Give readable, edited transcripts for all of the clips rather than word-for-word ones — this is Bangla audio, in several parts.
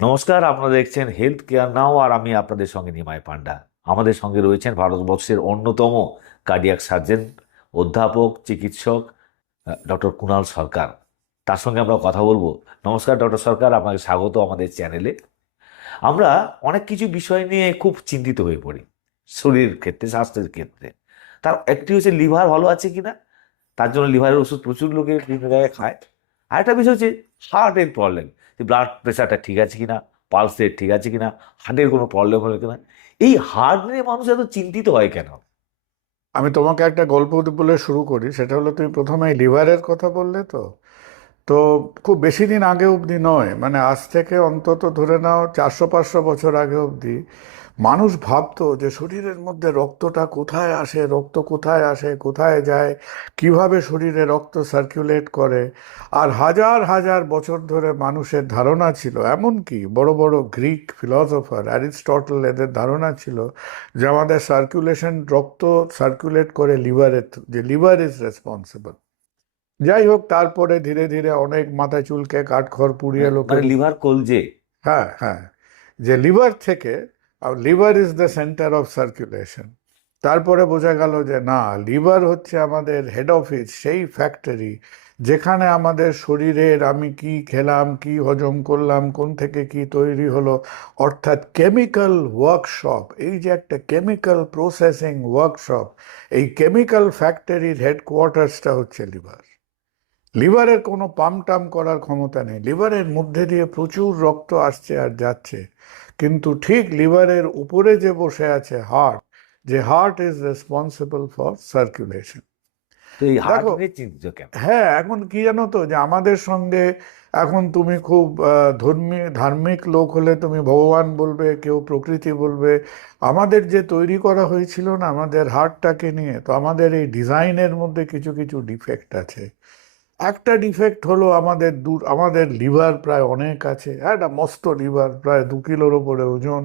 নমস্কার, আপনারা দেখছেন হেলথ কেয়ার নাও আর আমি আপনাদের সঙ্গে নিমাই পান্ডা। আমাদের সঙ্গে রয়েছেন ভারতবর্ষের অন্যতম কার্ডিয়াক সার্জন, অধ্যাপক, চিকিৎসক ডক্টর কুণাল সরকার। তার সঙ্গে আমরা কথা বলবো। নমস্কার ডক্টর সরকার, আপনাকে স্বাগত আমাদের চ্যানেলে। আমরা অনেক কিছু বিষয় নিয়ে খুব চিন্তিত হয়ে পড়ি, শরীরের ক্ষেত্রে, স্বাস্থ্যের ক্ষেত্রে। তার একটি হচ্ছে লিভার ভালো আছে কিনা, তার জন্য লিভারের ওষুধ প্রচুর লোকে বিভিন্ন জায়গায় খায়। আরেকটা বিষয় হচ্ছে হার্টের প্রবলেম, যে ব্লাড প্রেশারটা ঠিক আছে কিনা, পালস রেট ঠিক আছে কিনা, হার্টের কোনো প্রবলেম হলো কিনা। এই হার্ট নিয়ে মানুষ এত চিন্তিত হয় কেন? আমি তোমাকে একটা গল্প বলে শুরু করি। সেটা হলো, তুমি প্রথমে লিভারের কথা বললে। তো তো খুব বেশি দিন আগে অবধি নয়, মানে আজ থেকে অন্তত ধরে নাও 400-500 বছর আগে অবধি মানুষ ভাবতো যে শরীরের মধ্যে রক্তটা কোথায় আসে, রক্ত কোথায় আসে, কোথায় যায়, কিভাবে শরীরে রক্ত সার্কুলেট করে। আর হাজার হাজার বছর ধরে মানুষের ধারণা ছিল, এমনকি বড় বড় গ্রিক ফিলসফার অ্যারিস্টটল, এদের ধারণা ছিল যে আমাদের সার্কুলেশন, রক্ত সার্কুলেট করে লিভারের, যে লিভার ইজ রেসপন্সিবল। যাই হোক, তারপরে ধীরে ধীরে অনেক মাথা চুলকে কাঠখড় পুড়িয়ে মানে লোকে মানে লিভার কলজে। হ্যাঁ, হ্যাঁ, যে লিভার থেকে, liver is the centre of circulation. তারপরে বোঝা গেল যে না, লিভার হচ্ছে আমাদের হেড অফিস, সেই ফ্যাক্টরি যেখানে আমাদের শরীরের আমি কি খেলাম, কি হজম করলাম, কোন থেকে কি তৈরি হলো, অর্থাৎ কেমিক্যাল ওয়ার্কশপ। এই যে একটা কেমিক্যাল প্রসেসিং ওয়ার্কশপ, এই কেমিক্যাল ফ্যাক্টরির হেডকোয়ার্টার্সটা হচ্ছে লিভার। লিভারের কোনো পাম্প টাম করার ক্ষমতা নেই। লিভারের মধ্যে দিয়ে প্রচুর রক্ত আসছে আর যাচ্ছে, কিন্তু ঠিক লিভারের উপরে যে বসে আছে হার্ট, যে heart is responsible for circulation. তো এই হার্ট দেখো, নিয়ে চিন্তিত কেন? হ্যাঁ, এখন কি জানো তো, যে আমাদের সঙ্গে এখন তুমি খুব ধার্মিক লোক হলে তুমি ভগবান বলবে, কেউ প্রকৃতি বলবে। আমাদের যে তৈরি করা হয়েছিল না আমাদের হার্টটাকে নিয়ে, তো আমাদের এই ডিজাইনের মধ্যে কিছু কিছু ডিফেক্ট আছে। একটা ডিফেক্ট হলো, আমাদের লিভার প্রায় অনেক আছে, একটা মস্ত লিভার, প্রায় 2 কিলোর ওপরে ওজন।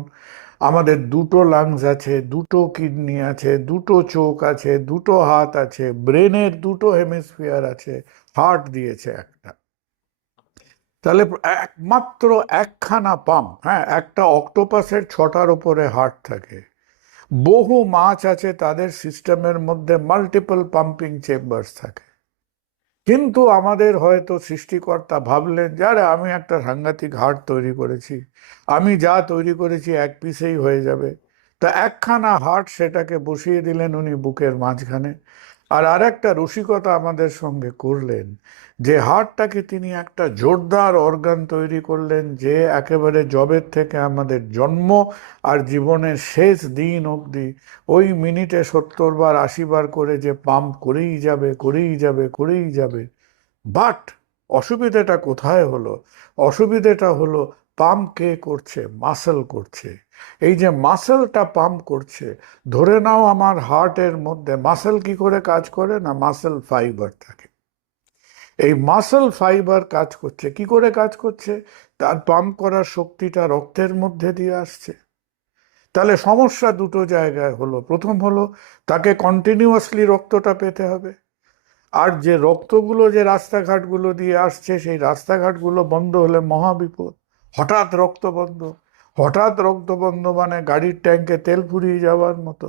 আমাদের দুটো লাংস আছে, দুটো কিডনি আছে, দুটো চোখ আছে, দুটো হাত আছে, ব্রেনের দুটো হেমিস্ফিয়ার আছে, হার্ট দিয়েছে একটা। তাহলে একমাত্র একখানা পাম্প, হ্যাঁ, একটা অক্টোপাসের 6টার ওপরে হার্ট থাকে। বহু মাছ আছে, তাদের সিস্টেমের মধ্যে মাল্টিপল পাম্পিং চেম্বার্স থাকে। কিন্তু আমাদের হয়তো সৃষ্টিকর্তা ভাবলেন, যারা আমি একটা সাংঘাতিক হার্ট তৈরি করেছি, আমি যা তৈরি করেছি এক পিসেই হয়ে যাবে। তা একখানা হার্ট সেটাকে বসিয়ে দিলেন উনি বুকের মাঝখানে। আর আরেকটা রসিকতা আমাদের সঙ্গে করলেন, যে হার্টটাকে তিনি একটা জোরদার অর্গান তৈরি করলেন, যে একেবারে জবের থেকে আমাদের জন্ম আর জীবনের শেষ দিন অবধি ওই মিনিটে 70 বার 80 বার করে যে পাম্প করেই যাবে, করেই যাবে, করেই যাবে। বাট অসুবিধাটা কোথায় হলো? অসুবিধাটা হলো, পাম্প কে করছে? মাসেল করছে। এই যে মাসেলটা পাম্প করছে, ধরে নাও আমার হার্টের মধ্যে মাসেল কি করে কাজ করে, না মাসেল ফাইবার থাকে। এই মাসেল ফাইবার কাজ করছে কি করে? কাজ করছে, তার পাম্প করার শক্তিটা রক্তের মধ্যে দিয়ে আসছে। তাহলে সমস্যা দুটো জায়গায় হলো। প্রথম হলো, তাকে কন্টিনিউয়াসলি রক্তটা পেতে হবে। আর যে রক্তগুলো যে রাস্তাঘাটগুলো দিয়ে আসছে, সেই রাস্তাঘাটগুলো বন্ধ হলে মহাবিপদ। হঠাৎ রক্ত বন্ধ, হঠাৎ রক্ত বন্ধ মানে গাড়ির ট্যাঙ্কে তেল ফুরিয়ে যাওয়ার মতো।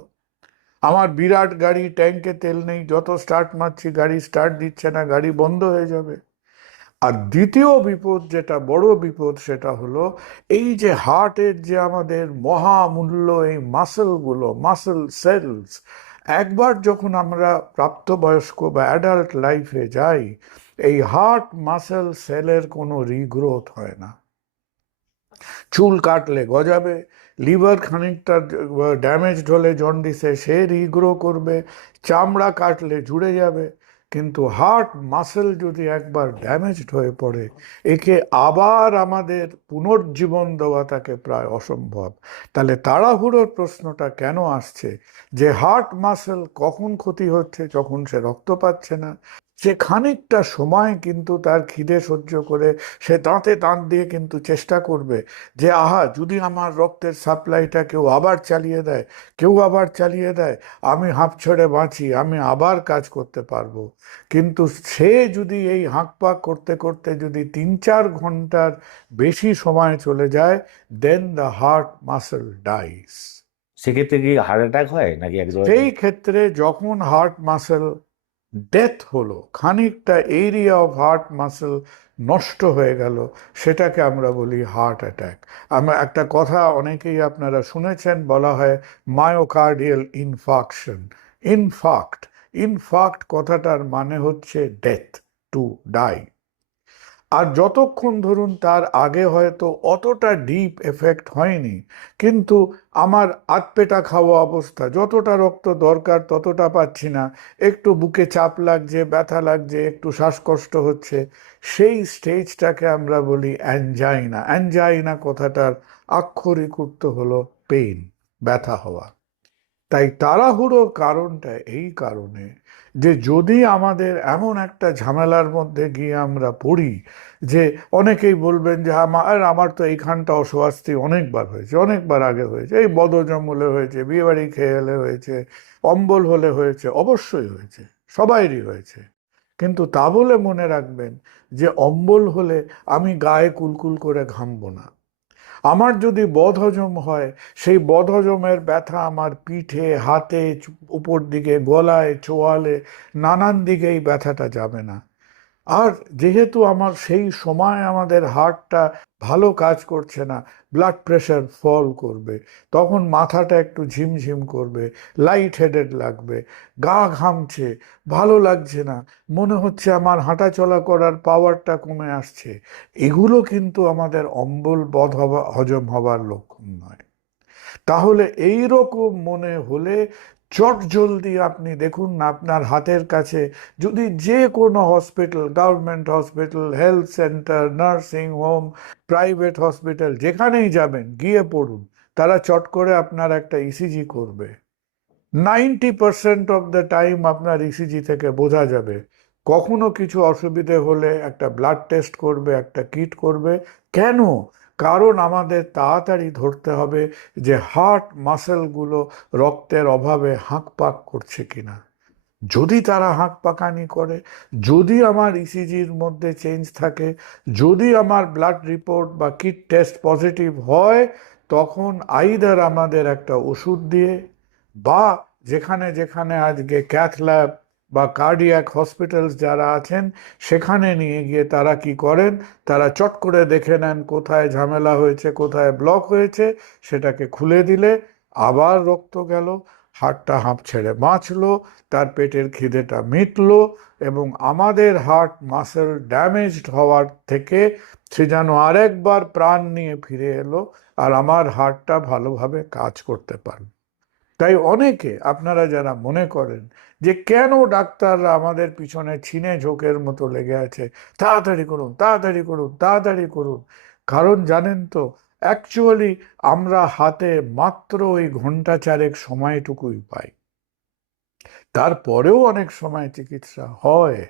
আমার বিরাট গাড়ি, ট্যাঙ্কে তেল নেই, যত স্টার্ট মারছি গাড়ি স্টার্ট দিচ্ছে না, গাড়ি বন্ধ হয়ে যাবে। আর দ্বিতীয় বিপদ, যেটা বড় বিপদ, সেটা হলো এই যে হার্টের যে আমাদের মহামূল্য এই মাসেলগুলো, মাসেল সেলস, একবার যখন আমরা প্রাপ্তবয়স্ক বা অ্যাডাল্ট লাইফে যাই, এই হার্ট মাসেল সেলের কোনো রিগ্রোথ হয় না। চুল কাটলে গজাবে, লিভার খানিকটা ড্যামেজড হলে জন্ডিসে সে রিগ্রো করবে, চামড়া কাটলে জুড়ে যাবে। কিন্তু হার্ট মাসেল যদি একবার ড্যামেজড হয়ে পড়ে, একে আবার আমাদের পুনর্জীবন দেওয়া তাকে প্রায় অসম্ভব। তাহলে তাড়াহুড়োর প্রশ্নটা কেন আসছে, যে হার্ট মাসেল কখন ক্ষতি হচ্ছে? যখন সে রক্ত পাচ্ছে না। সে খানিকটা সময় কিন্তু তার খিদে সহ্য করে সে দাঁতে দাঁত দিয়ে কিন্তু চেষ্টা করবে যে আহা যদি আমার রক্তের সাপ্লাইটা কেউ আবার চালিয়ে দেয়, কেউ আবার চালিয়ে দেয়, আমি হাঁপ ছেড়ে বাঁচি, আমি আবার কাজ করতে পারবো। কিন্তু সে যদি এই হাঁকপাক করতে করতে যদি 3-4 ঘন্টার বেশি সময় চলে যায়, দেন দ্য হার্ট মাসল ডাইস। সেক্ষেত্রে কি হার্ট অ্যাটাক হয় নাকি এক সেই ধরনের? ক্ষেত্রে যখন হার্ট মাসল ডেথ হলো, খানিকটা এরিয়া অফ হার্ট মাসল নষ্ট হয়ে গেল, সেটাকে আমরা বলি হার্ট অ্যাটাক। আমরা একটা কথা অনেকেই আপনারা শুনেছেন, বলা হয় মায়োকার্ডিয়াল ইনফাকশন। ইনফাক্ট, ইনফাক্ট কথাটার মানে হচ্ছে ডেথ, টু ডাই। আর যতক্ষণ ধরুন তার আগে হয়তো অতটা ডিপ এফেক্ট হয়নি, কিন্তু আমার আধপেটা খাওয়া অবস্থা, যতটা রক্ত দরকার ততটা পাচ্ছি না, একটু বুকে চাপ লাগছে, ব্যথা লাগছে, একটু শ্বাসকষ্ট হচ্ছে, সেই স্টেজটাকে আমরা বলি অ্যানজাইনা। অ্যানজাইনা কথাটার আক্ষরিক অর্থ হলো পেইন, ব্যথা হওয়া। তাই তাড়াহুড়োর কারণটা এই কারণে যে যদি আমাদের এমন একটা ঝামেলার মধ্যে গিয়ে আমরা পড়ি, যে অনেকেই বলবেন যে আমার তো এইখানটা অস্বস্তি অনেকবার হয়েছে, অনেকবার আগে হয়েছে, এই বদহজম হলে হয়েছে, বিয়েবাড়ি খেয়ে এলে হয়েছে, অম্বল হলে হয়েছে, অবশ্যই হয়েছে, সবাইরই হয়েছে। কিন্তু তা বলে মনে রাখবেন যে অম্বল হলে আমি গায়ে কুলকুল করে ঘামবো না। আমার যদি বদহজম হয়, সেই বদহজমের ব্যথা আমার পিঠে, হাতে, উপর দিকে, গলায়, চোয়ালে, নানান দিকে এই ব্যথাটা যাবে না। আর যেহেতু আমার সেই সময় আমাদের হার্টটা ভালো কাজ করছে না, ব্লাড প্রেশার ফল করবে, তখন মাথাটা একটু ঝিমঝিম করবে, লাইট হেডেড লাগবে, গা ঘামছে, ভালো লাগছে না, মনে হচ্ছে আমার হাঁটা চলা করার পাওয়ারটা কমে আসছে। এগুলো কিন্তু আমাদের অম্বল হজম হবার লক্ষণ নয়। তাহলে এই রকম মনে হলে চট জলদি আপনি দেখুন না, আপনার হাতের কাছে যদি যে কোনো hospital, government hospital, health centre, nursing home, private hospital, যেখানেই যাবেন গিয়ে পড়ুন, তারা চট করে আপনার একটা ইসিজি করবে। 90% অফ দ্য টাইম আপনার ইসিজি থেকে বোঝা যাবে। কখনো কিছু অসুবিধে হলে একটা ব্লাড টেস্ট করবে, একটা কিট করবে। কেন? কারণ আমাদের তাড়াতাড়ি ধরতে হবে যে হার্ট মাসেলগুলো রক্তের অভাবে হাঁকপাক করছে কিনা। যদি তারা হাঁকপাকানি করে, যদি আমার ইসিজির মধ্যে চেঞ্জ থাকে, যদি আমার ব্লাড রিপোর্ট বা কিট টেস্ট পজিটিভ হয়, তখন আইদার আমাদের একটা ওষুধ দিয়ে, বা যেখানে যেখানে আজকে ক্যাথ ল্যাব বা কার্ডিয়াক হসপিটালস যারা আছেন, সেখানে নিয়ে গিয়ে তারা কি করেন, তারা চট করে দেখে নেন কোথায় ঝামেলা হয়েছে, কোথায় ব্লক হয়েছে, সেটাকে খুলে দিলে আবার রক্ত গেল, হার্টটা হাঁপ ছেড়ে বাঁচলো, তার পেটের খিদেটা মিটলো, এবং আমাদের হার্ট মাসেল ড্যামেজড হওয়ার থেকে সে যেন আরেকবার প্রাণ নিয়ে ফিরে এলো, আর আমার হার্টটা ভালোভাবে কাজ করতে পারল। তাই অনেকে আপনারা যারা মনে করেন যে কেন ডাক্তাররা আমাদের পিছনে ছিনে ঝোঁকের মতো লেগে আছে, তাড়াতাড়ি করুন, তাড়াতাড়ি করুন, তাড়াতাড়ি করুন, কারণ জানেন তো, অ্যাকচুয়ালি আমরা হাতে মাত্র ওই ঘন্টা চারেক সময়টুকুই পাই। তারপরেও অনেক সময় চিকিৎসা হয়,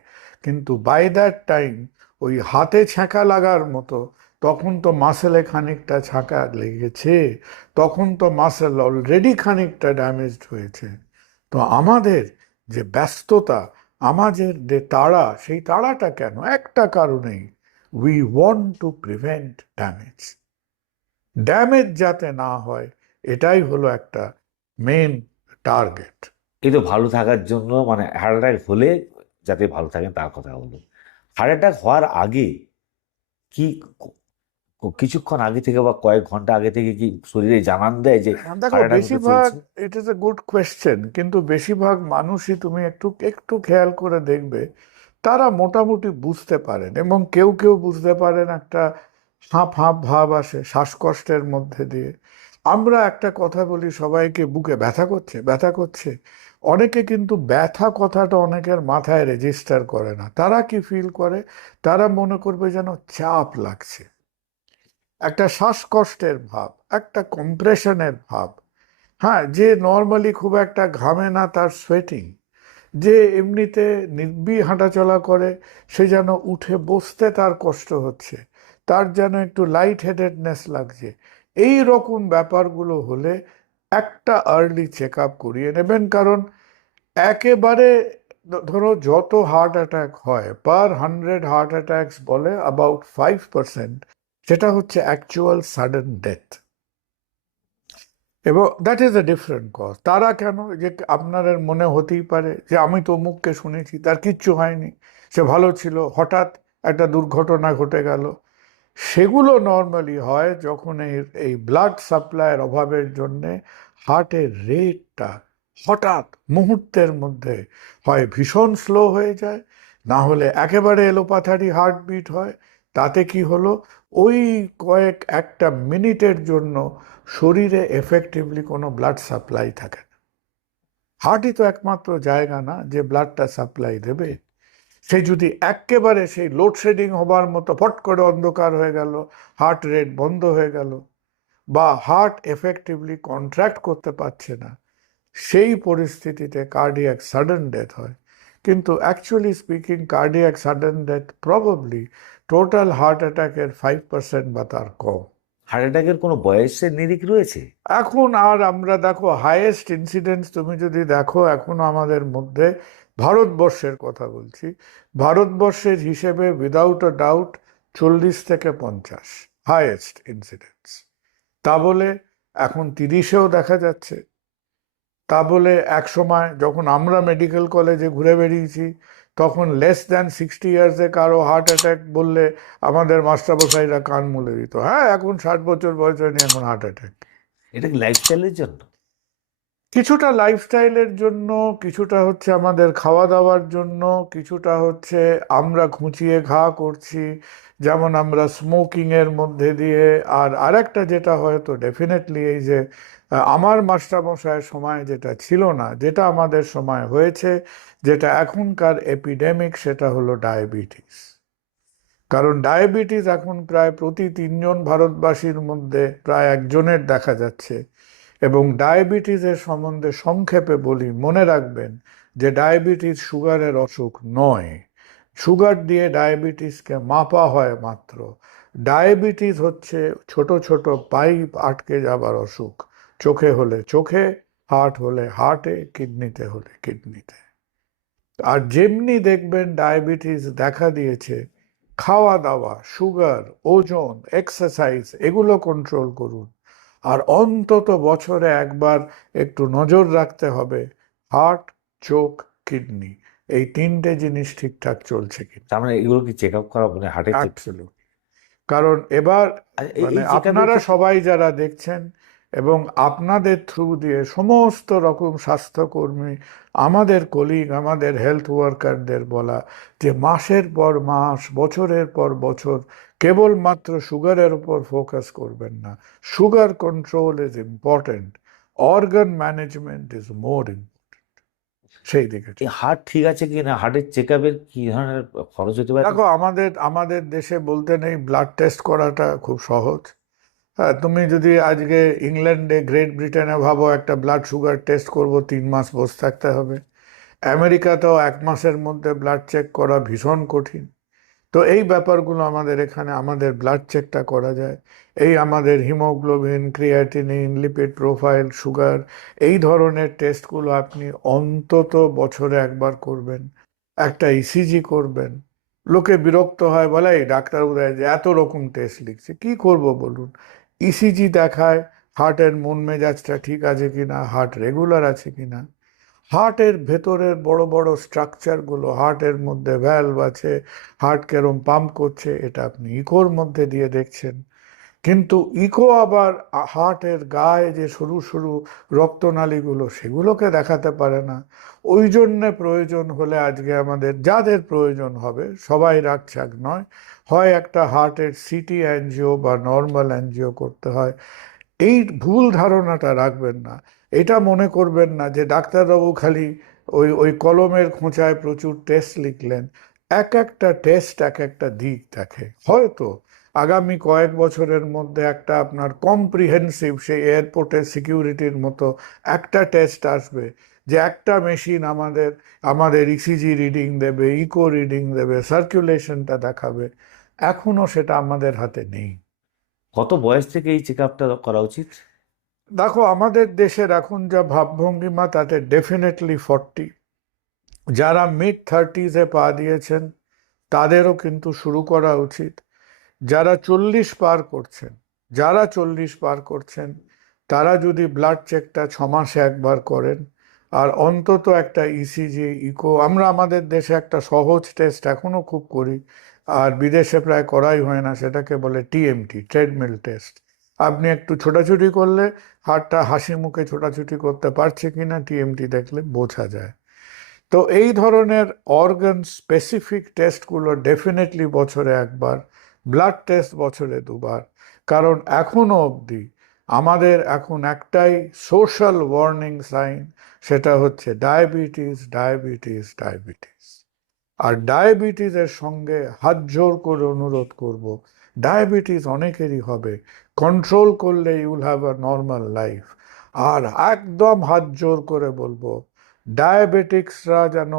কিন্তু বাই দ্যাট টাইম ওই হাতে ছ্যাঁকা লাগার মতো, তখন তো মাসেলে খানিকটা ছ্যাঁকা লেগেছে, তখন তো মাসেল অলরেডি খানিকটা ড্যামেজড হয়েছে। তো আমাদের যে ব্যস্ততা, আমাদের যে তাড়া, সেই তাড়াটা কেন? একটা কারণেই, we want to prevent damage. Damage যাতে না হয়, এটাই হলো একটা মেন টার্গেট। এই তো ভালো থাকার জন্য মানে হার্ট অ্যাটাক হলে যাতে ভালো থাকেন তার কথা হলো। হার্ট অ্যাটাক হওয়ার আগে কি কিছুক্ষণ আগে থেকে বা কয়েক ঘন্টা আগে থেকে কি শরীরে জানান দেয় যে দেখো, হার্ট অ্যাটাক হতে বেশিরভাগ, চলছে? It is a good question, কিন্তু বেশিরভাগ মানুষই তুমি একটু একটু খেয়াল করে দেখবে, তারা মোটামুটি বুঝতে পারেন, এবং কেউ কেউ বুঝতে পারেন একটা হাঁপ হাঁপ ভাব আসে শ্বাসকষ্টের মধ্যে দিয়ে। আমরা একটা কথা বলি সবাইকে, বুকে ব্যথা করছে, ব্যথা করছে। অনেকে কিন্তু ব্যথা কথাটা অনেকের মাথায় রেজিস্টার করে না। তারা কি ফিল করে? তারা মনে করবে যেন চাপ লাগছে, একটা শ্বাসকষ্টের ভাব, একটা কম্প্রেশনের ভাব। হ্যাঁ, যে নর্মালি খুব একটা ঘামে না, তার সোয়েটিং, যে এমনিতে নির্ভীক হাঁটাচলা করে, সে যেন উঠে বসতে তার কষ্ট হচ্ছে, তার যেন একটু লাইট হেডেডনেস লাগছে, এই রকম ব্যাপারগুলো হলে একটা আর্লি চেক আপ করিয়ে নেবেন। কারণ একেবারে ধরো যত হার্ট অ্যাটাক হয়, পার 100 হার্ট অ্যাটাকস বলে অ্যাবাউট 5% সেটা হচ্ছে অ্যাকচুয়াল সাডেন ডেথ। এবং that is a different cause. তারা কেন, যে আপনাদের মনে হতেই পারে যে আমি তো অমুককে শুনেছি তার কিচ্ছু হয়নি, সে ভালো ছিল, হঠাৎ একটা দুর্ঘটনা ঘটে গেল। সেগুলো নর্মালি হয় যখন এই ব্লাড সাপ্লাইয়ের অভাবের জন্যে হার্টের রেটটা হঠাৎ মুহূর্তের মধ্যে হয় ভীষণ স্লো হয়ে যায়, না হলে একেবারে এলোপাথারি হার্টবিট হয়। তাতে কি হলো, ওই একটা মিনিটের জন্য শরীরে এফেক্টিভলি কোনো ব্লাড সাপ্লাই থাকে না। হার্টই তো একমাত্র জায়গা না যে ব্লাডটা সাপ্লাই দেবে। সে যদি একেবারে সেই লোডশেডিং হবার মতো ফট করে অন্ধকার হয়ে গেল, হার্ট রেট বন্ধ হয়ে গেল, বা হার্ট এফেক্টিভলি কন্ট্রাক্ট করতে পারছে না, সেই পরিস্থিতিতে কার্ডিয়াক সাডেন ডেথ হয়। কিন্তু actually speaking cardiac sudden death probably total heart অ্যাটাকের 5% বা তার কম। হার্ট অ্যাটাকের কোনো বয়সের নিরিখ রয়েছে? এখন আর আমরা দেখো হাইয়েস্ট ইনসিডেন্স তুমি যদি দেখো এখনো আমাদের মধ্যে, ভারতবর্ষের কথা বলছি, ভারতবর্ষের হিসেবে উইদাউট আ ডাউট 40 থেকে 50 হাইয়েস্ট ইনসিডেন্স। তা বলে এখন 30-এও দেখা যাচ্ছে। তা বলে এক সময় যখন আমরা মেডিকেল কলেজে ঘুরে বেরিয়েছি, তখন লেস দ্যান 60 ইয়ার্সে কারো হার্ট অ্যাটাক বললে আমাদের মাস্টারমশাইরা কান মুলে দিত, হ্যাঁ এখন 60 বছর বয়স হয়নি এখন হার্ট অ্যাটাক। এটা কি লাইফস্টাইলের জন্য? কিছুটা লাইফস্টাইলের জন্য, কিছুটা হচ্ছে আমাদের খাওয়া দাওয়ার জন্য, কিছুটা হচ্ছে আমরা খুঁচিয়ে ঘা করছি, যেমন আমরা স্মোকিংয়ের মধ্যে দিয়ে। আর আরেকটা যেটা হয়তো ডেফিনেটলি এই যে আমার মাস্টারমশাইয়ের সময় যেটা ছিল না, যেটা আমাদের সময় হয়েছে, যেটা এখনকার এপিডেমিক, সেটা হলো ডায়াবেটিস। কারণ ডায়াবেটিস এখন প্রায় প্রতি 3 জন ভারতবাসীর মধ্যে প্রায় একজনের দেখা যাচ্ছে। এবং ডায়াবেটিসের সম্বন্ধে সংক্ষেপে বলি, মনে রাখবেন যে ডায়াবেটিস সুগারের অসুখ নয়। সুগার দিয়ে ডায়াবেটিসকে মাপা হয় মাত্র। ডায়াবেটিস হচ্ছে ছোট ছোট পাইপ আটকে যাবার অসুখ। চোখে হলে চোখে, হার্ট হলে হার্টে, কিডনিতে হলে কিডনিতে। আর যেমনি দেখবেন ডায়াবেটিস দেখা দিয়েছে, খাওয়া দাওয়া, সুগার, ওজন, এক্সারসাইজ এগুলো কন্ট্রোল করুন। আর অন্তত বছরে একবার একটু নজর রাখতে হবে হার্ট, চোখ, কিডনি, এই 3টে জিনিস ঠিকঠাক চলছে কিনা। তার মানে এগুলো কি চেক আপ করা, মানে হার্টের চেক? অ্যাবসলিউট। কারণ এবার এই মানে চেক আপের আপনারা ক্ষেত্রে সবাই যারা দেখছেন, এবং আপনাদের থ্রু দিয়ে সমস্ত রকম স্বাস্থ্যকর্মী, আমাদের কলিগ, আমাদের হেলথ ওয়ার্কারদের বলা যে মাসের পর মাস, বছরের পর বছর কেবলমাত্র সুগারের উপর ফোকাস করবেন না। Sugar control is important, organ management is more important. সেই দিকে এই হার্ট ঠিক আছে কি না, হার্টের চেক আপের কি ধরনের খরচ হতে পারে? দেখো, আমাদের আমাদের দেশে বলতে নেই, ব্লাড টেস্ট করাটা খুব সহজ। হ্যাঁ, তুমি যদি আজকে ইংল্যান্ডে, গ্রেট ব্রিটেনে ভাবো একটা ব্লাড সুগার টেস্ট করব, 3 মাস বসে থাকতে হবে। আমেরিকাতেও 1 মাসের মধ্যে ব্লাড চেক করা ভীষণ কঠিন। তো এই ব্যাপারগুলো আমাদের এখানে আমাদের ব্লাড চেকটা করা যায়। এই আমাদের haemoglobin, creatinine, lipid profile, sugar, এই ধরনের টেস্টগুলো আপনি অন্তত বছরে একবার করবেন। একটা ইসিজি করবেন। লোকে বিরক্ত হয়, বলে এই ডাক্তার বোধহয় যে এত রকম টেস্ট লিখছে, কি করব বলুন। ইসিজি দেখায় হার্টের মন মেজাজটা ঠিক আছে কিনা, হার্ট রেগুলার আছে কিনা। হার্টের ভেতরের বড় বড় স্ট্রাকচারগুলো, হার্টের মধ্যে ভ্যালভ আছে, হার্ট কেরম পাম্প করছে, এটা আপনি ইকোর মধ্যে দিয়ে দেখছেন। কিন্তু ইকো আবার হার্টের গায়ে যে সরু সরু রক্তনালীগুলো, সেগুলোকে দেখাতে পারে না। ওই জন্যে প্রয়োজন হলে আজকে আমাদের যাদের প্রয়োজন হবে, সবাই রাখছাক নয়, হয় একটা হার্টের সিটি অ্যানজিও বা নর্মাল অ্যানজিও করতে হয়। এই ভুল ধারণাটা রাখবেন না। এটা মনে করবেন না যে ডাক্তারবাবু খালি ওই ওই কলমের খোঁচায় প্রচুর টেস্ট লিখলেন। এক একটা টেস্ট এক একটা দিক দেখে। হয়তো আগামী কয়েক বছরের মধ্যে একটা আপনার কম্প্রিহেন্সিভ, সেই এয়ারপোর্টের সিকিউরিটির মতো একটা টেস্ট আসবে, যে একটা মেশিন আমাদের ইসিজি রিডিং দেবে, ইকো রিডিং দেবে, সার্কুলেশনটা দেখাবে, এখনো সেটা আমাদের হাতে নেই। কত বয়স থেকে এই চেক আপটা করা উচিত? দেখো, আমাদের দেশের এখন যা ভাবভঙ্গিমা তাতে ডেফিনেটলি 40। যারা মিড 30s পা দিয়েছেন তাদেরও কিন্তু শুরু করা উচিত। যারা 40 পার করছেন তারা যদি ব্লাড চেকটা 6 মাসে একবার করেন, আর অন্তত একটা ইসিজি, ইকো, আমরা আমাদের দেশে একটা সহজ টেস্ট এখনো খুব করি, আর বিদেশে প্রায় করাই হয় না, সেটাকে বলে টিএমটি, ট্রেডমিল টেস্ট। আপনি একটু ছোটাছুটি করলে হাড়টা হাসি মুখে ছোটাছুটি করতে পারছে কিনা টিএমটি দেখলে বোঝা যায়। তো এই ধরনের অর্গান স্পেসিফিক টেস্টগুলো ডেফিনেটলি বছরে একবার, ব্লাড টেস্ট বছরে 2বার। কারণ এখনো অবধি আমাদের এখন একটাই সোশ্যাল ওয়ার্নিং সাইন, সেটা হচ্ছে ডায়াবেটিস, ডায়াবেটিস, ডায়াবেটিস। আর ডায়াবেটিসের সঙ্গে হাত জোর করে অনুরোধ করব, ডায়াবেটিস অনেকেরই হবে, কন্ট্রোল করলে you'll have a normal life. আর একদম হাত জোর করে বলবো, ডায়াবেটিক্সরা যেন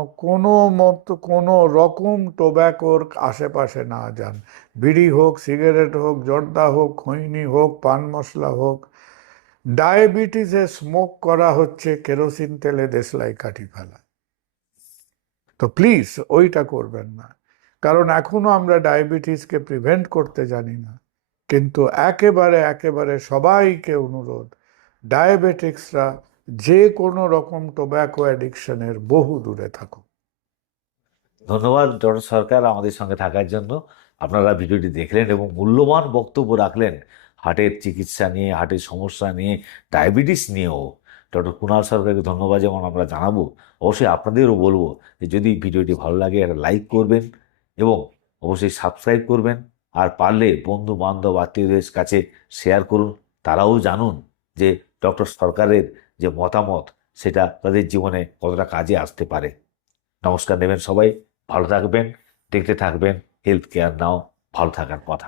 কোনো রকম টোব্যাকোর আশেপাশে না যান। বিড়ি হোক, সিগারেট হোক, জর্দা হোক, খৈনি হোক, পান মশলা হোক। ডায়াবেটিসে স্মোক করা হচ্ছে কেরোসিন তেলে দেশলাই কাঠি ফেলা। তো প্লিজ ওইটা করবেন না। কারণ এখনো আমরা ডায়াবেটিসকে প্রিভেন্ট করতে জানি না। কিন্তু একেবারে একেবারে সবাইকে অনুরোধ, ডায়াবেটিক্সরা যে কোনো রকম টোব্যাকো অ্যাডিকশনের বহু দূরে থাকুক। ধন্যবাদ ডক্টর সরকার আমাদের সঙ্গে থাকার জন্য। আপনারা ভিডিওটি দেখলেন এবং মূল্যবান বক্তব্য রাখলেন হার্টের চিকিৎসা নিয়ে, হার্টের সমস্যা নিয়ে, ডায়াবেটিস নিয়েও। ডক্টর কুণাল সরকারকে ধন্যবাদ যেমন আমরা জানাবো, অবশ্যই আপনাদেরও বলবো যে যদি ভিডিওটি ভালো লাগে একটা লাইক করবেন এবং অবশ্যই সাবস্ক্রাইব করবেন। আর পারলে বন্ধু বান্ধব আত্মীয়দের কাছে শেয়ার করুন, তারাও জানুন যে ডক্টর সরকারের যে মতামত সেটা তাদের জীবনে কতটা কাজে আসতে পারে। নমস্কার নেবেন সবাই, ভালো থাকবেন, দেখতে থাকবেন হেলথ কেয়ার নাও, ভালো থাকার কথা।